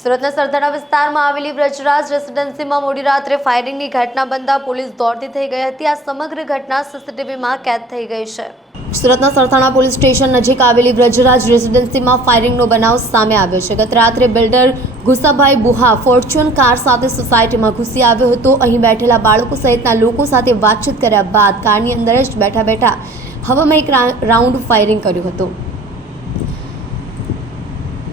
સુરતના સરથાણા વિસ્તારમાં આવેલી બ્રજરાજ રેસિડેન્સીમાં મોડી રાત્રે ફાયરિંગની ઘટના બનતા પોલીસ દોડતી થઈ ગઈ હતી। આ સમગ્ર ઘટના સીસીટીવીમાં કેદ થઈ ગઈ છે। સુરતના સરથાણા પોલીસ સ્ટેશન નજીક આવેલી બ્રજરાજ રેસિડેન્સીમાં ફાયરિંગનો બનાવ સામે આવ્યો છે। ગત રાત્રે બિલ્ડર ગુસાભાઈ બુહા ફોર્ચ્યુન કાર સાથે સોસાયટીમાં ઘૂસી આવ્યો હતો। અહીં બેઠેલા બાળકો સહિતના લોકો સાથે વાતચીત કર્યા બાદ કારની અંદર જ બેઠા હવામાં એક રાઉન્ડ ફાયરિંગ કર્યું હતું,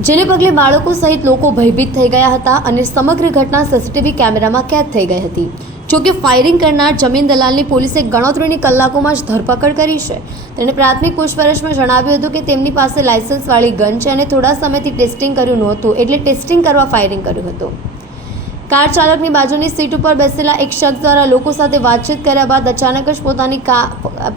જેને પગલે બાળકો સહિત લોકો ભયભીત થઈ ગયા હતા અને સમગ્ર ઘટના સીસીટીવી કેમેરામાં કેદ થઈ ગઈ હતી। જોકે ફાયરિંગ કરનાર જમીન દલાલની પોલીસે ગણતરીની કલાકોમાં જ ધરપકડ કરી છે। તેણે પ્રાથમિક પૂછપરછમાં જણાવ્યું હતું કે તેમની પાસે લાયસન્સવાળી ગન છે અને થોડા સમયથી ટેસ્ટિંગ કર્યું નહોતું, એટલે ટેસ્ટિંગ કરવા ફાયરિંગ કર્યું હતું। કાર ચાલકની બાજુની સીટ ઉપર બેસેલા એક શખ્સ દ્વારા લોકો સાથે વાતચીત કર્યા બાદ અચાનક જ પોતાની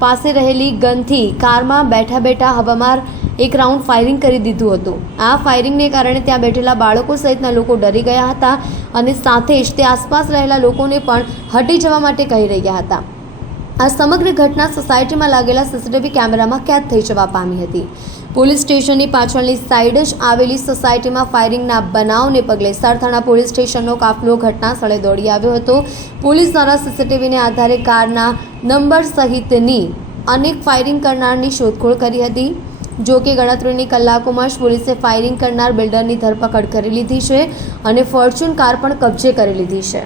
પાસે રહેલી ગનથી કારમાં બેઠા હવામાં એક રાઉન્ડ ફાયરિંગ કરી દીધું હતું। આ ફાયરિંગને કારણે ત્યાં બેઠેલા બાળકો સહિતના લોકો ડરી ગયા હતા અને સાથે જ તે આસપાસ રહેલા લોકોને પણ હટી જવા માટે કહી રહ્યા હતા। આ સમગ્ર ઘટના સોસાયટીમાં લાગેલા સીસીટીવી કેમેરામાં કેદ થઈ જવા પામી હતી। પોલીસ સ્ટેશનની પાછળની સાઈડ જ આવેલી સોસાયટીમાં ફાયરિંગના બનાવને પગલે સરથાણા પોલીસ સ્ટેશનનો કાફલો ઘટના સ્થળે દોડી આવ્યો હતો। પોલીસ દ્વારા સીસીટીવીને આધારે કારના નંબર સહિતની અનેક ફાયરિંગ કરનારની શોધખોળ કરી હતી। જો કે ગણતરીની કલાકોમાં જ પોલીસે ફાયરિંગ કરનાર બિલ્ડરની ધરપકડ કરી લીધી છે અને ફોર્ચ્યુન કાર પણ કબજે કરી લીધી છે।